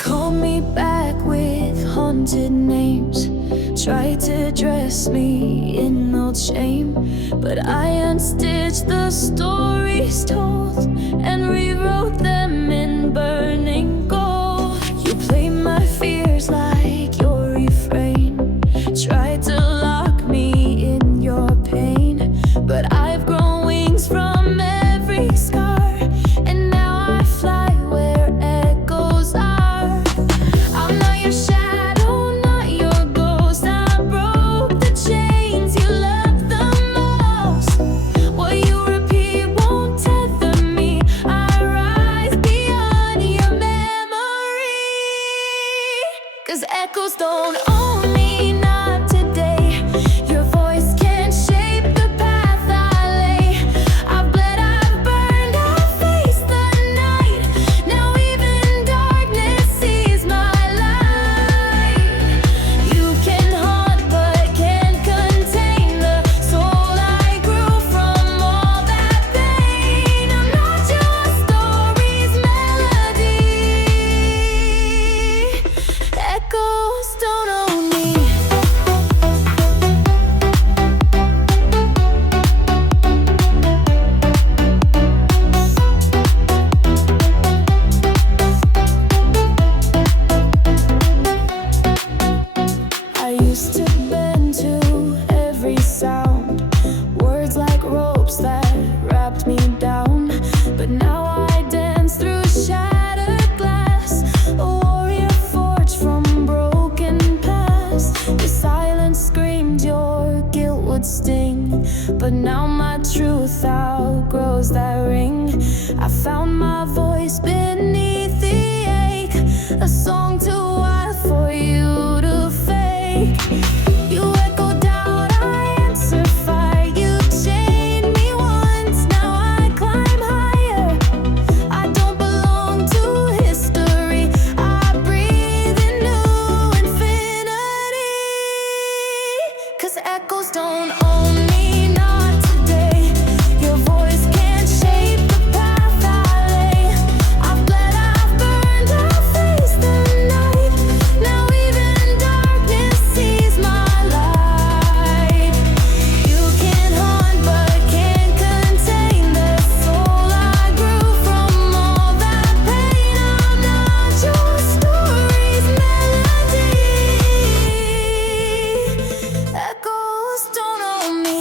called me back with haunted names, tried to dress me in old shame, but I unstitched the stories told and rewrote them in burning gold. You played my fears like your refrain, tried to lock me in your pain, but I've grown wings from every scar, and now I fly where echoes are. I'm not your shadow, not your ghost. I broke the chains you loved the most. What you repeat won't tether me. I rise beyond your memory, 'cause echoes don't own me, not today. Your voice can't shape the path I lay. I've bled, I've burned, I've faced the night. Now even darkness sees my light. You can haunt but can't contain the soul I grew from all that pain. I'm not your story's melody. Echoes don't own me. I used to bend to every sound, words like ropes that wrapped me down. But now I dance through shattered glass, a warrior forged from broken past. Your silence screamed your guilt would sting, but now my truth outgrows that ring. I found my voice beneath the ache, a song too wild for you to fake. You echo doubt, I answer fire. You chained me once, now I climb higher. I don't belong to history, I breathe in new infinity. 'Cause echoes don't own me, not today. Your voice can't shape the path I lay. I've bled, I've burned, I've faced the night. Now even darkness sees my light. You can haunt but can't contain the soul I grew from all that pain. I'm not your story's melody. Echoes don't own me.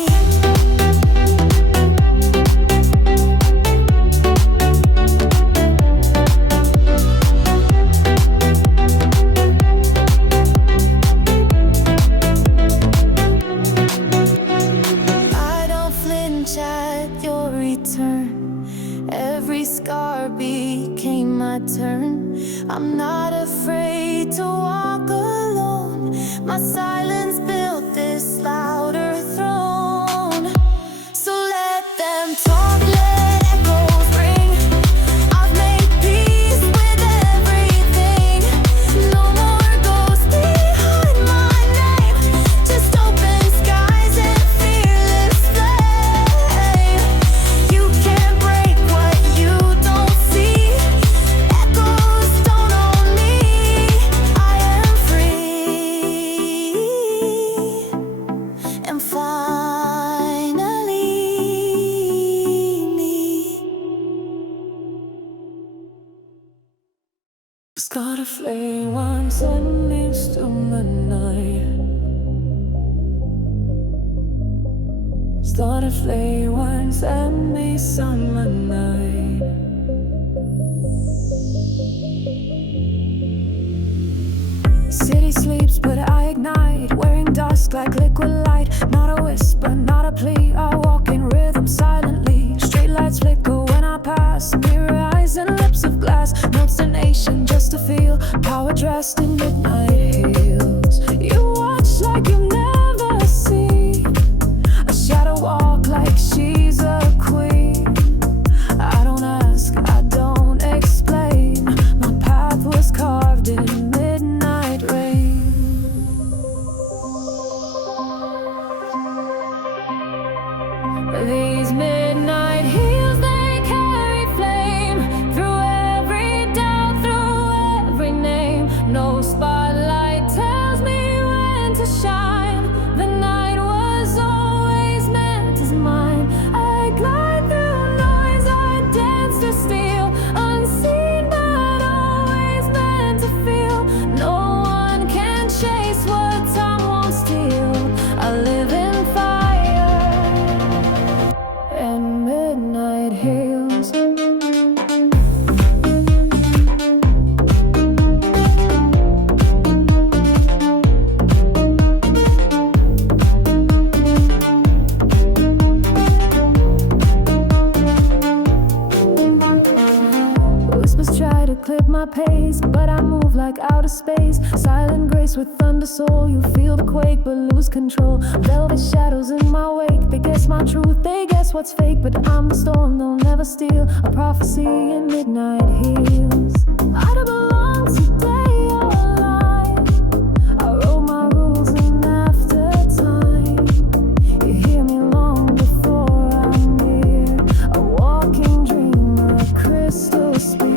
I don't flinch at your return. Every scar became my turn. I'm not afraid to walk alone. My silence built this louder throne. So let them talk, let echoes ring. I've made peace with everything. No more ghosts behind my name. Just open skies and fearless flame. You can't break what you don't see. Echoes don't own me. I am free. And finally me. Start a flame once and leaves to the night. Start a flame once and the summer night. City sleeps but I ignite, wearing dusk like liquid light. Not a whisper, not a plea, I walk in rhythm silently. Street lights flicker when I pass, mirror eyes and lips of glass. No destination, just a feel, power dressed in midnight heels. You watch like you never see, a shadow walk like she's a queen. I don't ask, I don't explain, my path was carved in midnight rain. These midnight heels, they carry flame through every doubt, through every name. pace, but I move like outer space. Silent grace with thunder soul. You feel the quake but lose control. Velvet shadows in my wake. They guess my truth, they guess what's fake. But I'm the storm, they'll never steal. A prophecy in midnight heals. I don't belong today or alive. I wrote my rules in after time. You hear me long before I'm near. A walking dream, a crystal spear.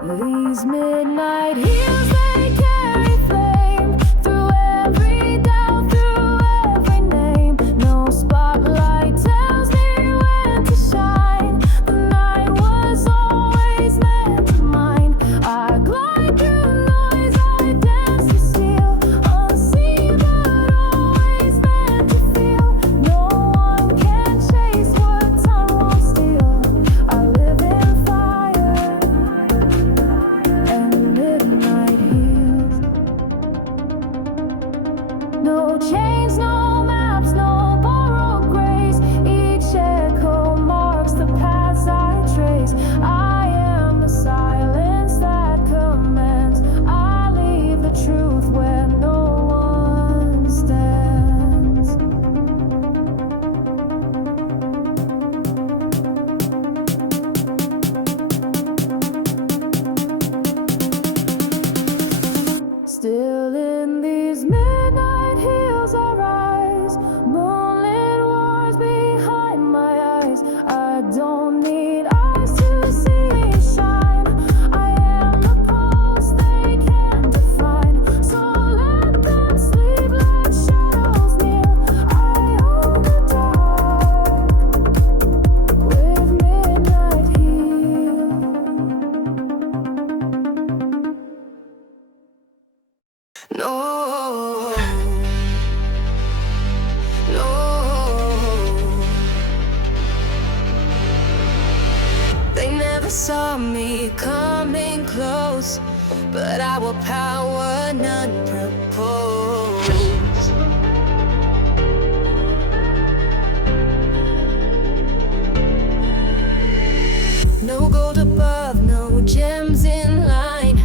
These midnight heals, they carry flame through every doubt, through every name. No spotlight tells me when to shine. The night was always meant to mine. I glide through noise, I dance to steal. Unseen but always meant to feel. No one can chase what time won't steal. I live in fire and midnight heals. No chains, no maps, no borrowed grace. Each echo marks the paths I trace. I am the silence that commands. I leave the truth where no one stands. Still in these midnight hills I rise. Moonlit wars behind my eyes. I don't need eyes to see me shine. I am the pulse they can't define. So let them sleep, let shadows kneel. I own the dark with midnight heal. No, no. They never saw me coming close, but our power none propose. No gold above, no gems in line.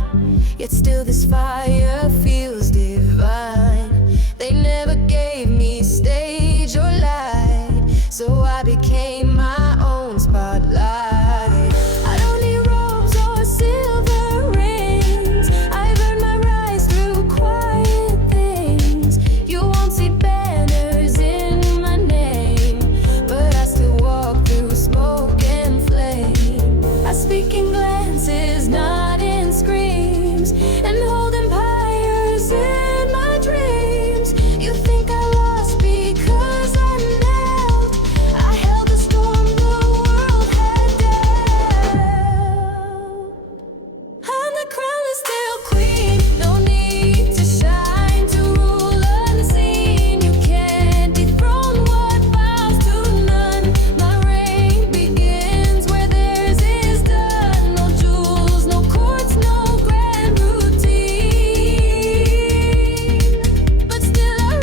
Yet still this fire feels divine. They never gave me stage or light, so I became my own spotlight. I don't need robes or silver rings. I've earned my rise through quiet things. You won't see banners in my name, but I still walk through smoke and flame. I speak in glances, not in screams, and hold empires in my dreams. You think I lost because I knelt. I held the storm the world had dealt. And the crown is still queen. No need to shine to rule unseen. You can't dethrone what bows to none. My reign begins where theirs is done. No jewels, no courts, no grand routine. But still I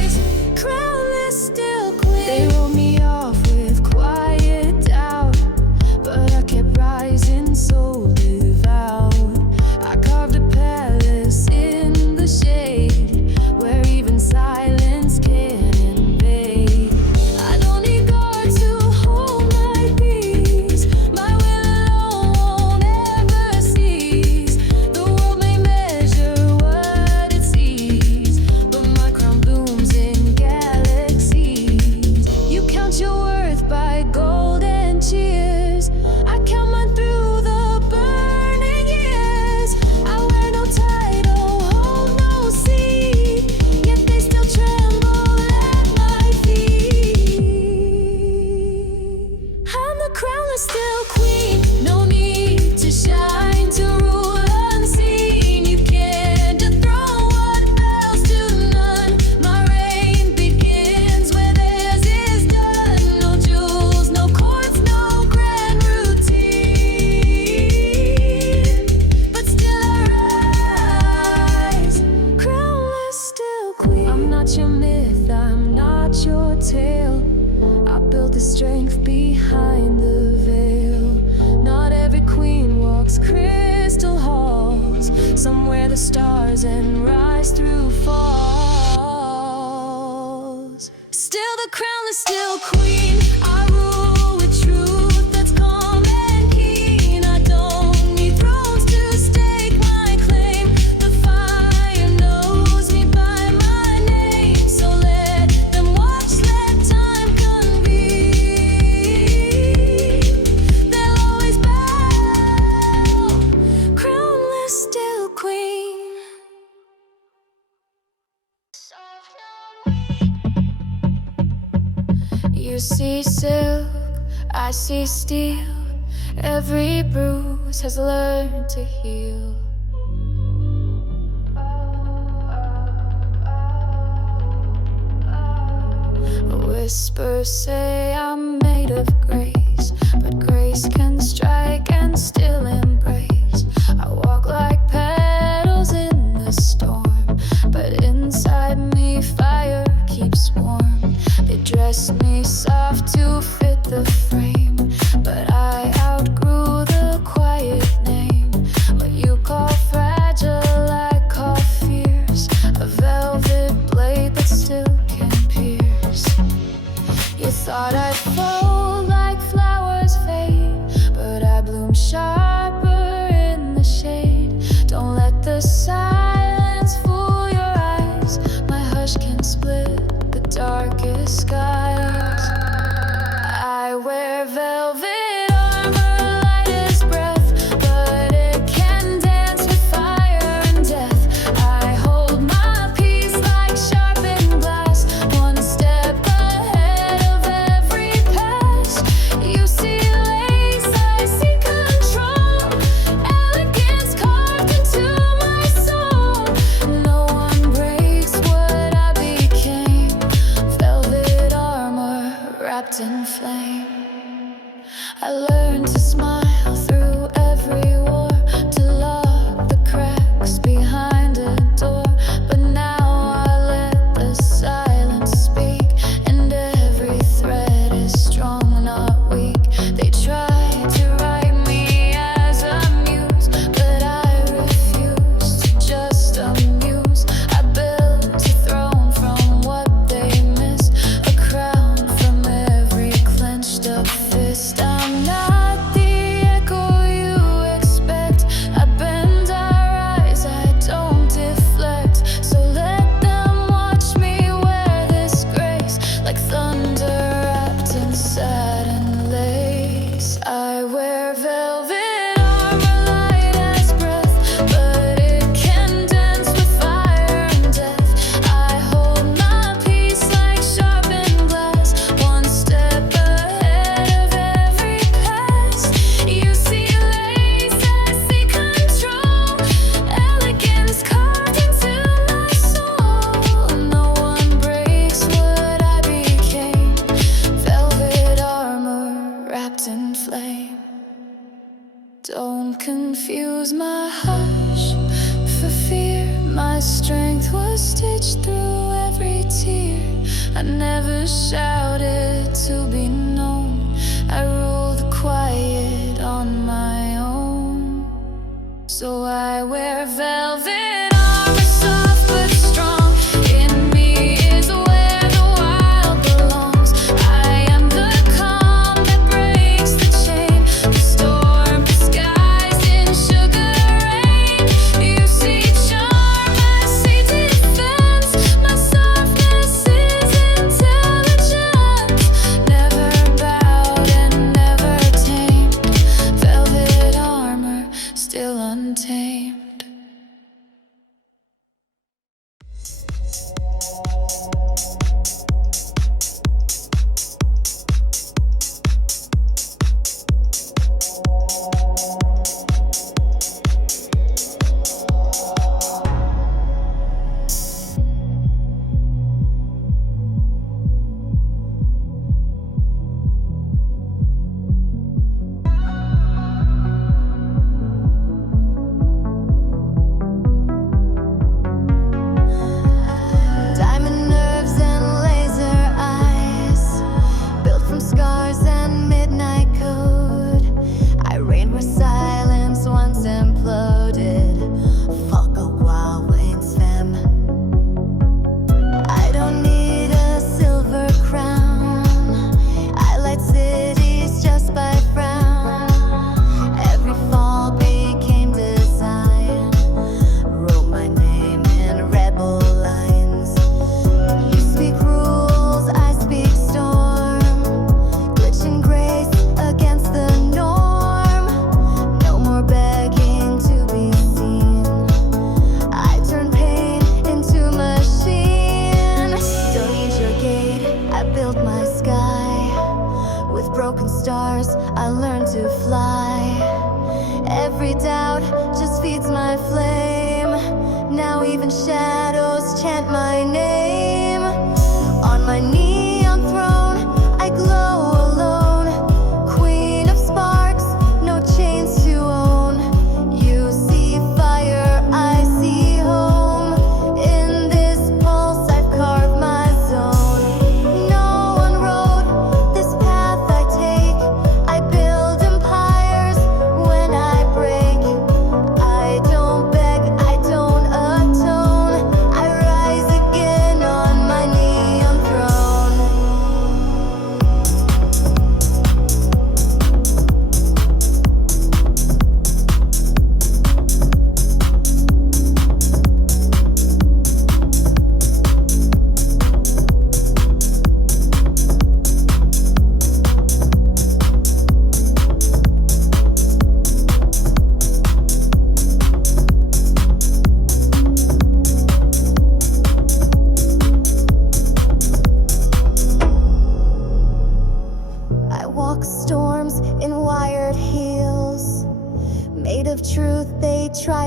rise, crownless, still queen. They wrote me off with quiet doubt, but I kept rising so devout. I carved a palace in the shade, where even silence can invade. I don't need guards to hold my peace. My will alone won't ever cease. The world may measure what it sees, but my crown blooms in galaxies. You count your worth by gold and cheers. I count mine through the burning years. I wear no title, hold no seat, yet they still tremble at my feet. And the crown is still queen. No need to shine to rule unseen. You can't dethrone what bows to none. My reign begins where theirs is done. No jewels, no courts, no grand routine. But still I rise, crownless, still queen. I'm not your myth, I'm not your tale. I built the strength behind the veil. Not these crystal halls, somewhere the stars and rise through falls. Still the crownless, still queen, I rule with truth that's calm and keen. I don't need thrones to stake my claim. The fire knows me by my name. So let them watch, let time convene. They'll always bow, crownless, still queen. You see silk, I see steel. Every bruise has learned to heal. Whispers say I'm made of grace, but grace can strike and still embrace. I walk like petals in the storm, but inside me fire keeps warm. They dress me soft to fit the frame, but I outgrew the quiet name. What you call fragile, I call fierce. A velvet blade that still can pierce. You thought I'd fold like flowers fade, but I bloom sharper in the shade. Don't let the silence fool your eyes. My hush can split the darkest skies. I wear velvet armor, light as breath, but it can dance with fire and death. I hold my peace like sharpened glass, one step ahead of every past. You see lace, I see control, elegance carved into my soul. No one breaks what I became, velvet armor wrapped in flame. I learned to smile through every war, to lock the cracks behind a door. But now I let the silence speak, and every thread is strong, not weak. They try to write me as a muse, but I refuse to just amuse. I built a throne from what they missed, a crown from every clenched up fist. I'm not the echo you expect. I bend, I rise, I don't deflect. So let them watch me wear this grace, like thunder wrapped in satin lace. I wear velvet armor, light as breath, but it can dance with fire and death. I hold my peace like sharpened glass, one step ahead of every past. You see lace, I see control, elegance carved into my soul. No one breaks what I became, velvet armor wrapped in flame. Don't confuse my hush for fear. My strength was stitched through every tear. I never shouted to be known. I rule the quiet on my own. So I wear velvet armor, soft but strong. In me is where the wild belongs. I am the calm that breaks the chain, the storm disguised in sugar rain. You see charm, I see defense. My softness is intelligence, never bowed and never tamed. Velvet armor, still untamed.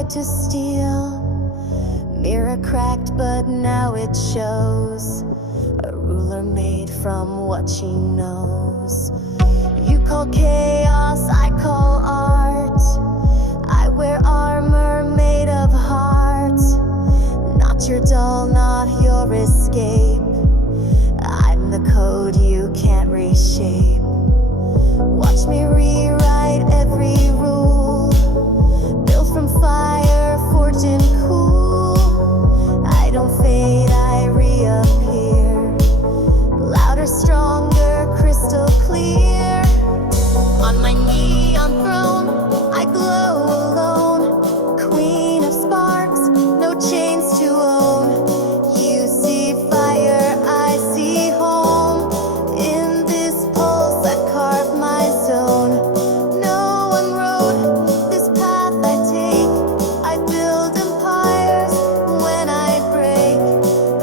to steal. Mirror cracked, but now it shows. A ruler made from what she knows. You call chaos, I call art. I wear armor made of heart. Not your doll, not your escape. I'm the code you can't reshape. Watch me rewrite every rule. Built from fire, forged and cool. I don't fade, I reappear. Louder, stronger, crystal clear. On my neon throne, I glow alone. Queen of sparks, no chains to own. You see fire, I see home. In this pulse I carve my zone. No one wrote this path I take. I build empires when I break.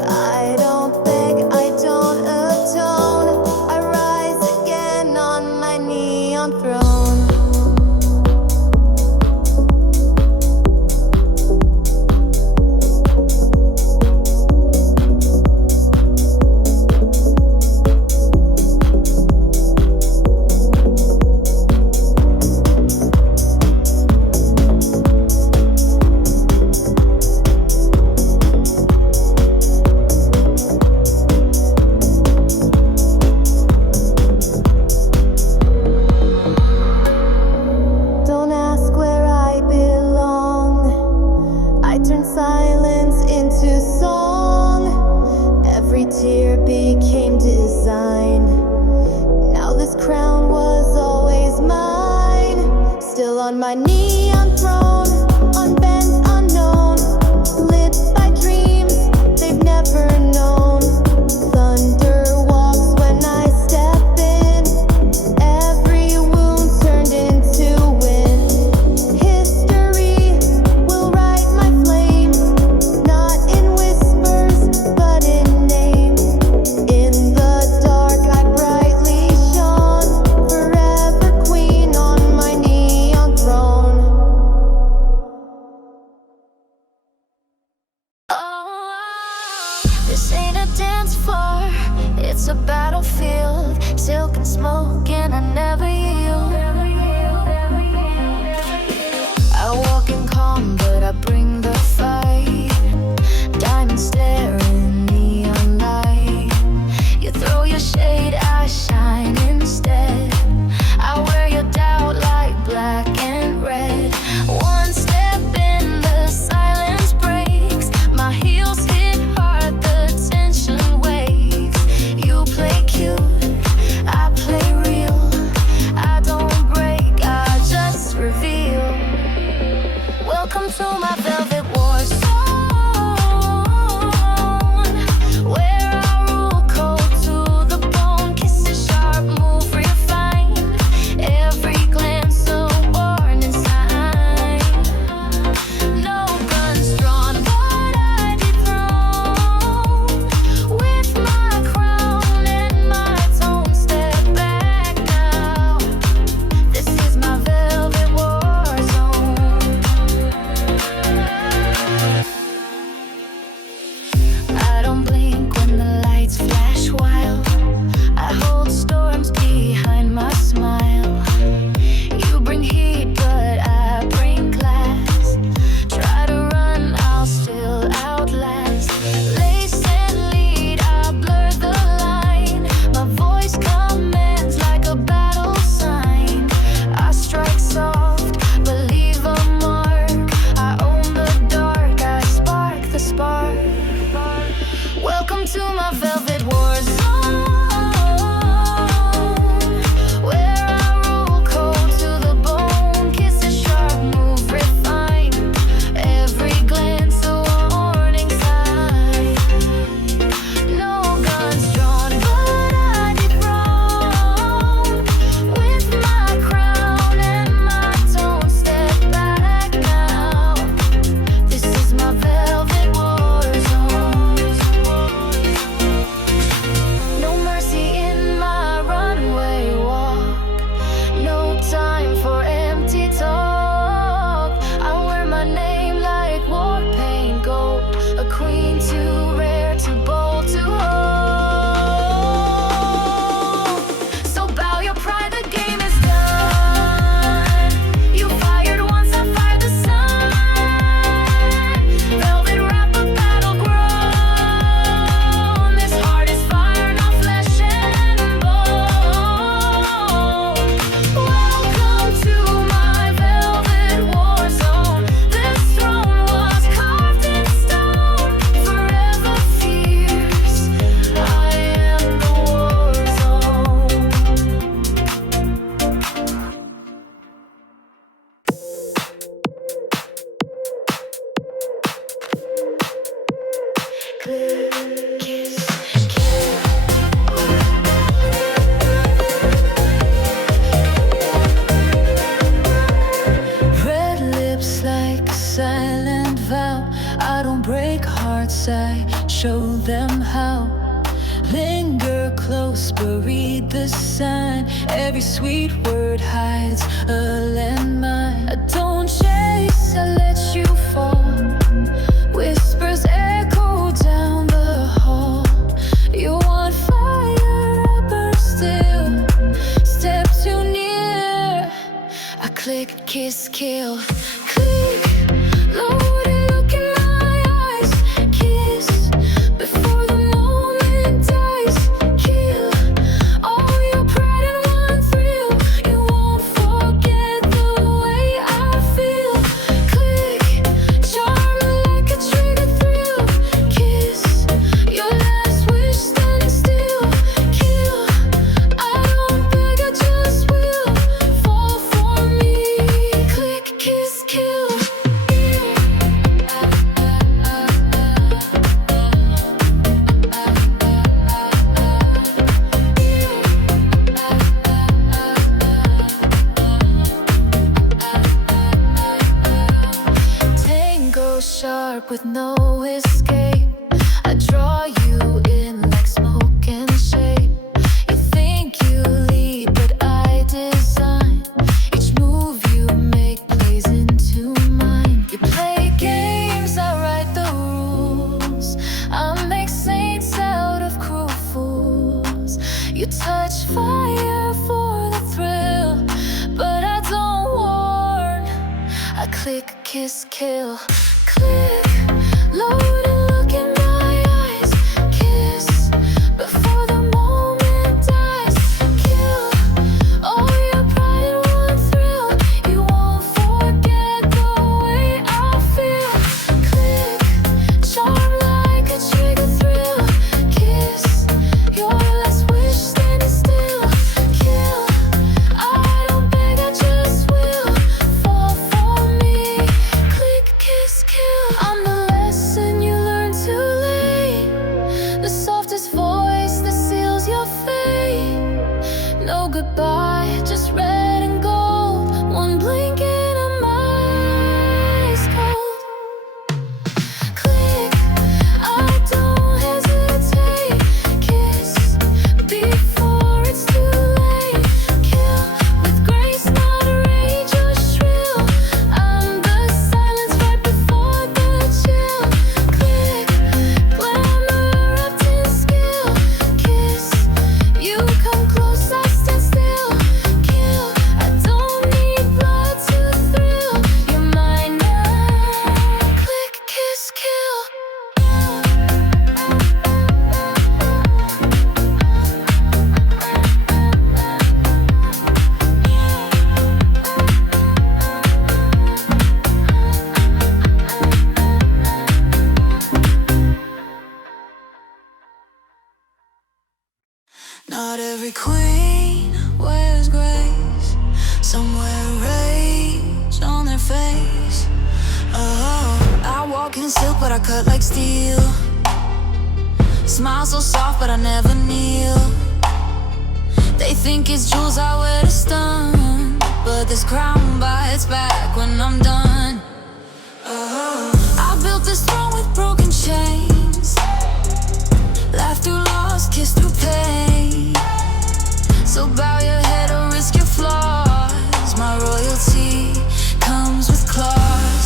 I don't beg, I don't atone. I rise again on my neon throne. Don't ask where I belong. I turn silence into song. Every tear became design. Now this crown was always mine. Still on my neon throne, unbent, unknown. Lit by dreams they've never known. Thunder walks when I step in. Every wound turned into wind. History will write my flame. Not in whispers, but in name. In the dark I brightly shone. Forever queen on my neon throne. This ain't a dance floor, it's a battlefield. Silk and smoke and I never yield. I walk in calm but I bring the fight. Diamond staring, neon light. You throw your shade, I shine instead. I wear your doubt like black and red. One step in, the silence breaks. My heels hit hard, the tension waves. You play cute, I play real. I don't break, I just reveal. Welcome to my velvet war zone, where I rule cold to the bone. Kisses sharp, move refined. Every glance a warning sign. No guns drawn, but I dethrone. With my crown and my tone, step back now. This is my velvet war zone. I don't blink when the lights flash wild. I hold storms behind my smile. You bring heat, but I bring class. Try to run, I'll still outlast. Lace and lead, I blur the line. My voice commands like a battle sign. I strike soft, but leave a mark. I own the dark, I spark the spark. Welcome to my velvet war zone, where I rule cold to the bone. Kisses sharp, move refined. Every glance a warning sign. No guns drawn, but I dethrone. With my crown and my tone, step back now. This is my velvet war zone. but read the sign. Every sweet word hides a landmine. I don't chase, I let you fall. Whispers echo down the hall. You want fire, I burst still. Step too near, I click, kiss, kill. Click, loaded, look in my eyes. Kiss, before the moment dies. Kill, all your pride in one thrill. You won't forget the way I feel. Click, charm like a trigger thrill. Kiss, your last wish standing still. Kill, I don't beg, I just will. Fall for me. Click, kiss, kill. Tango sharp with no escape. I draw you in like smoke and shade. You think you lead, but I design. Each move you make plays into mine. You play games, I write the rules. I make saints out of cruel fools. You touch fire for the thrill, but I don't warn. I click, kiss, kill. Click, load and look in my eyes. Kiss, before the moment dies. Kill, all your pride in one thrill. You won't forget the way I feel. Click, charm like a trigger thrill. Kiss, your last wish standing still. Kill, I don't beg, I just will. Fall for me. Click, kiss, kill. I'm the lesson you learned too late. The softest voice that seals your fate. No goodbye, just red and gold. One blink and I'm ice cold. Click, I don't hesitate. Kiss, before it's too late. Kill, with grace, not rage or shrill. I'm the silence right before the chill. Click, glamour wrapped in skill. Kiss, you come close, I stand still. Kill, I don't need blood to thrill. You're mine now. Click, kiss, kill. Not every queen wears grace. Some wear rage on their face. Oh, I walk in silk, but I cut like steel. Smile so soft, but I never kneel. They think it's jewels I wear to stun, but this crown bites back when I'm done. Oh, I built this throne with broken chains. Laugh through loss, kiss through pain. So bow your head or risk your flaws. My royalty comes with claws.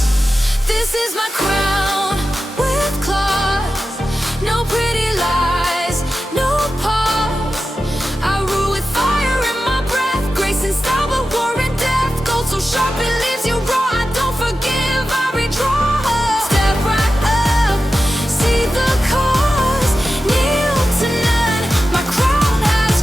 This is my crown with claws. No pretty lies, no pause. I rule with fire in my breath. Grace and style, but war and death. Gold so sharp it leaves you raw. I don't forgive, I redraw. Step right up, see the cause. Kneel to none, my crown has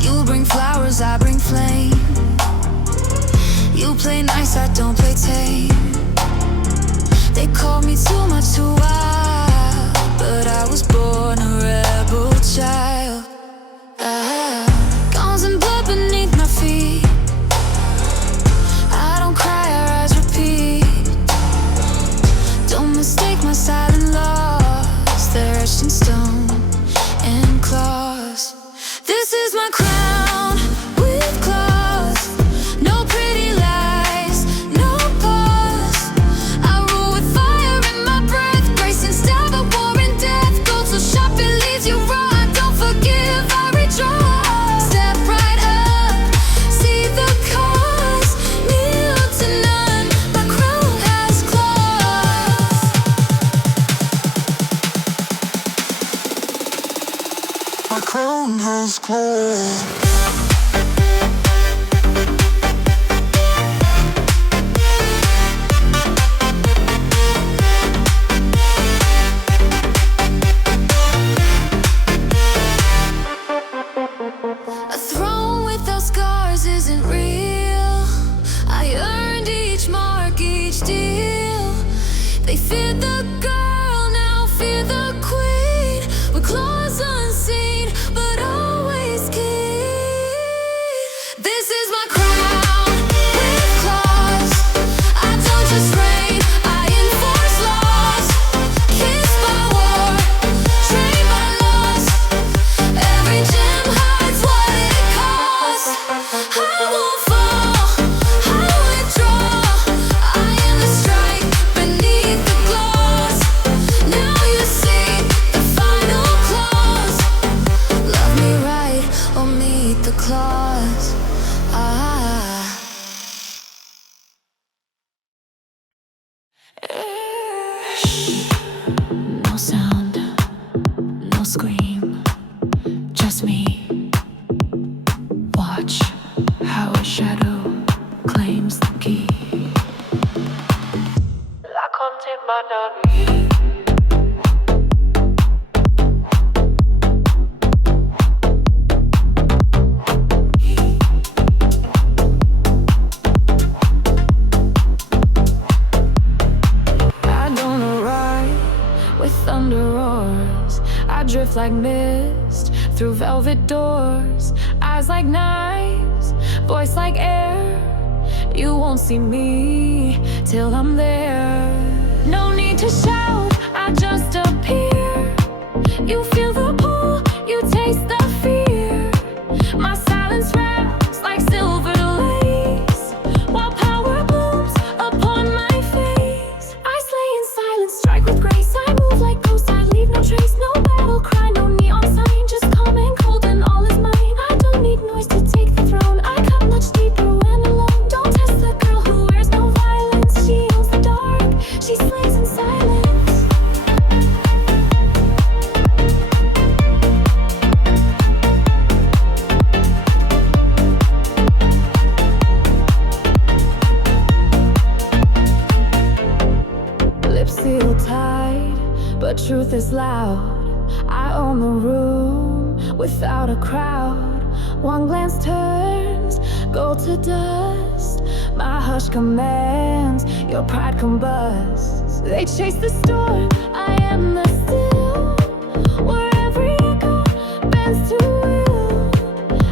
You bring flowers, I bring flame. You play nice, I don't play tame. They call me too much, too wild, but I was born a rebel child. Guns and blood beneath my feet. I don't cry, our eyes repeat. was cold. A throne without scars isn't real. I earned each mark, each deal. They feared the girl, now fear the queen. With claws unseen, but always keen. This is my crown, with claws. I don't just reign, I enforce laws. Kissed by war, trained by loss. Every gem hides what it costs. I won't fall, I withdraw. I am the strike beneath the gloss. Now you see the final clause. Love me right or meet the clause. No sound, no scream, just me. Watch how a shadow claims the key. La compte ma nuit. I don't arrive with thunder roars. I drift like mist through velvet doors. Eyes like knives, voice like air. You won't see me till I'm there. No need to shout, I just appear. You feel the pull, you taste the fear. My silence wraps like silver lace, while power blooms upon my face. I slay in silence, strike with grace. I move like ghosts, I leave no trace. No battle cry, no neon sign, just calm and cold and all is mine. I don't need noise to take the throne. I cut much deeper when alone. Don't test the girl who wears no violence. She owns the dark, she slays in silence. Lips sealed tight, but truth is loud. I own the room without a crowd. One glance turns gold to dust. My hush commands, your pride combusts. They chase the storm, I am the still. Where every echo bends to will.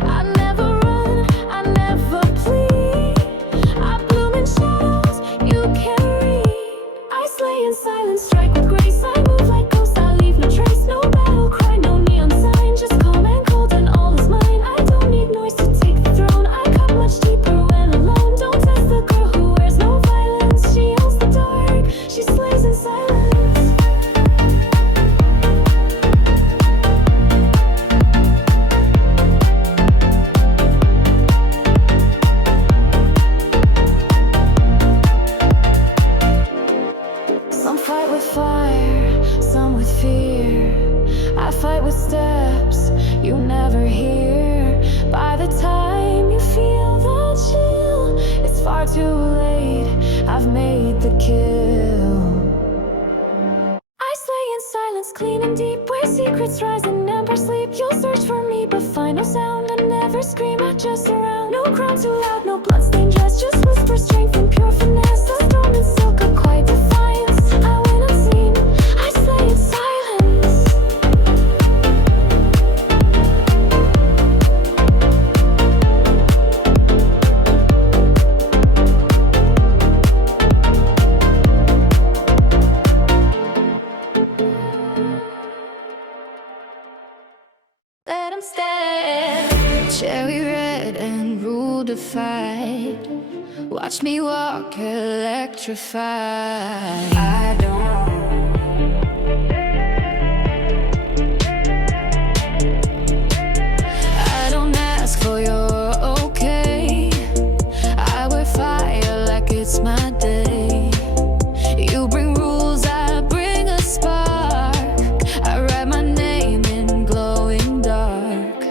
I never run, I never plead. I bloom in shadows you can't read. I slay in silence, strike with grace. I move like ghosts, I leave no trace. No battle cry, no neon sign, just calm and cold and all is mine. I don't need noise to take the throne. I cut much deeper when alone. Don't test the girl who wears no violence. She owns the dark, she slays in silence. Some fight with fire, some with fear. I fight with steps you never hear. By the time you feel the chill, it's far too late, I've made the kill. I slay in silence, clean and deep, where secrets rise and never sleep. You'll search for me but find no sound. I never scream, I just surround. No crowd too loud, no bloodstained dress, just whisper strength and pure finesse. A storm in silk, a quiet defiance. I win unseen, I slay in silence. Let 'em stand. Cherry red and rule defied. Watch me walk electrified. I don't ask for your okay. I wear fire like it's my day. You bring rules, I bring a spark. I write my name in glowing dark.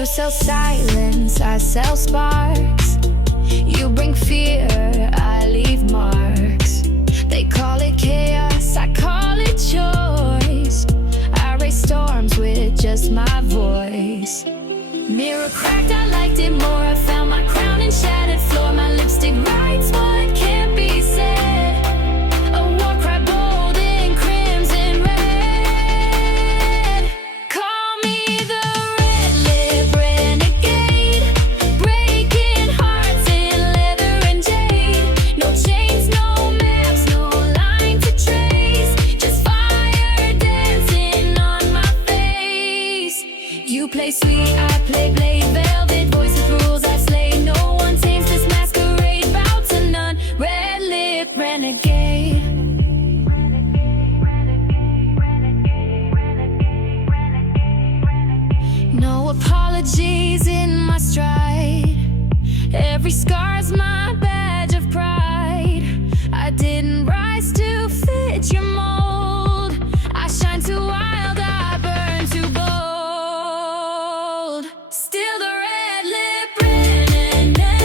You sell silence, I sell sparks. You bring fear, I leave marks. They call it chaos, I call it choice. I raise storms with just my voice. Mirror cracked, I liked it more. I found my crown and shattered floor. My lipstick writes what can't be said. A war cry bold in crimson red. Call me the red lip renegade, breaking hearts in leather and jade. No chains, no maps, no line to trace. Just fire dancing on my face. You play sweet, I play blade, velvet voice with rules I slay. No one tames this masquerade, bow to none. Red lip renegade. No apologies in my stride. Every scar's my badge of pride. I didn't rise to fit your mold. I shine too wild, I burn too bold. Still the red lip renegade.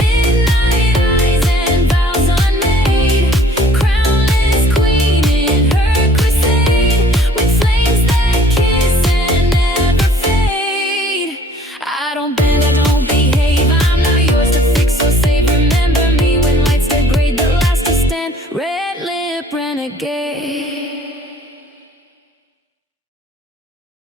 Midnight eyes and vows unmade. Crownless queen in her crusade. With flames that kiss and never fade. I don't bend, I don't behave. I'm not yours to fix or save. Remember me when lights degrade, the last to stand. Red lip renegade.